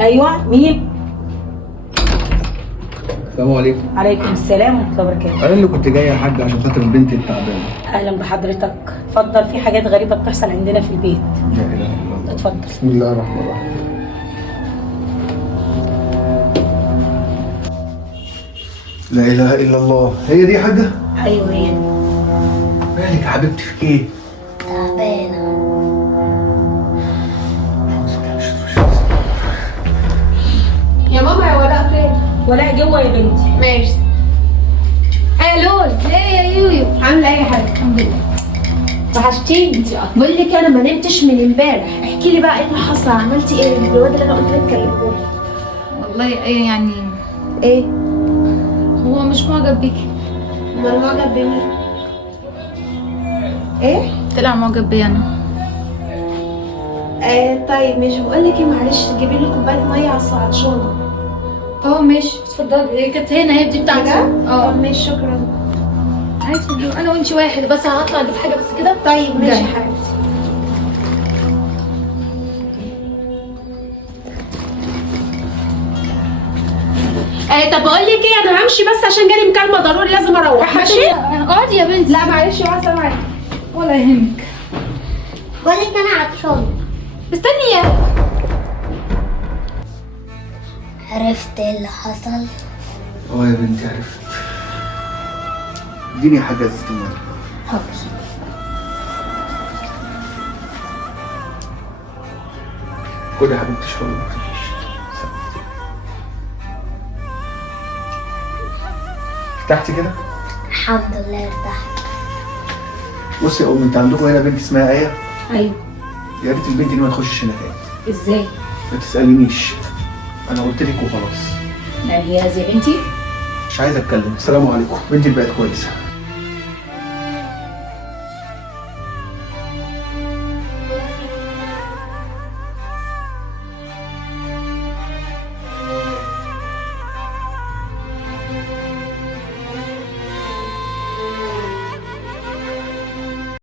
ايوه مين؟ السلام عليكم. عليكم السلام ورحمه الله وبركاته. انا اللي كنت جاي يا حاج عشان خاطر البنت التعبانه. اهلا بحضرتك، اتفضل. في حاجات غريبه بتحصل عندنا في البيت. لا اله الا الله. اتفضل. بسم الله الرحمن الرحيم. لا اله الا الله. هي دي يا حاجه؟ ايوه هي. مالك يا حبيبتي في ايه؟ تعبانة. يا ماما يا ولاء فين؟ ولاء جوه يا بنتي. ماشي. لول. ايه يا يويو؟ عاملة ايه يا حاجة؟ الحمد لله. وحشتيني انت. بقول لك انا ما نمتش من امبارح، احكي لي بقى ايه اللي حصل، عملتي ايه الواد اللي انا قلت لك كلمهولي؟ والله ايه يعني، ايه؟ هو مش معجب بيكي. امال معجب بمين؟ ايه؟ طلع معجب بيا انا. طيب مش بقول لك ايه، معلش تجيبي لي كوبايه ميه اصل عطشانه. ماشي اتفضلي. هي كانت هنا، هي دي بتاعتي. طب ماشي شكرا. عادي، انا وانتي واحد، بس هطلع اجيب حاجه بس كده. طيب ماشي جاي. يا حبيبتي. طب بقول لك ايه، انا همشي بس عشان جالي مكالمه ضروري لازم اروح. ماشي؟ اقعدي يا بنتي. لا معلش بقى سامعك. ولا يهمك. بقول لك انا عطشانه. استني يا عرفت ايه اللي حصل؟ اه يا بنتي عرفت. اديني يا حاجه ازازه الميه. حاضر. خدي يا حبيبتي اشربي ما تخافيش. ارتحتي كده؟ الحمد لله ارتحت. بصي يا ام، انت عندكم هنا بنت اسمها ايه؟ ايوه. يا ريت البنت دي ما تخشش هنا تاني. ازاي؟ ما تسالنيش، انا قلت لك وخلاص. يعني هي زي بنتي؟ مش عايز اتكلم. السلام عليكم. بنتي بقت كويسه.